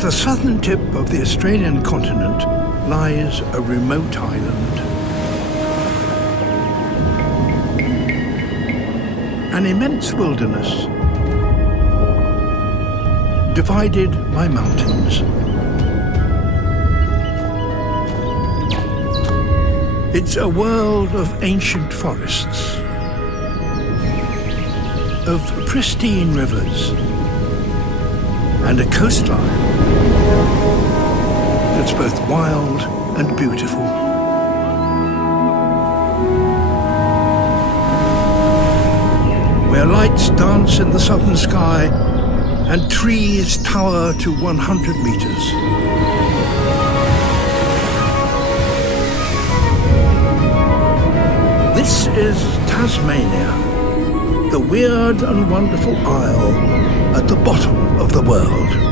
the southern tip of the Australian continent lies a remote island. An immense wilderness, divided by mountains. It's a world of ancient forests, of pristine rivers, and a coastline that's both wild and beautiful. Where lights dance in the southern sky and trees tower to 100 meters. This is Tasmania, the weird and wonderful isle at the bottom of the world.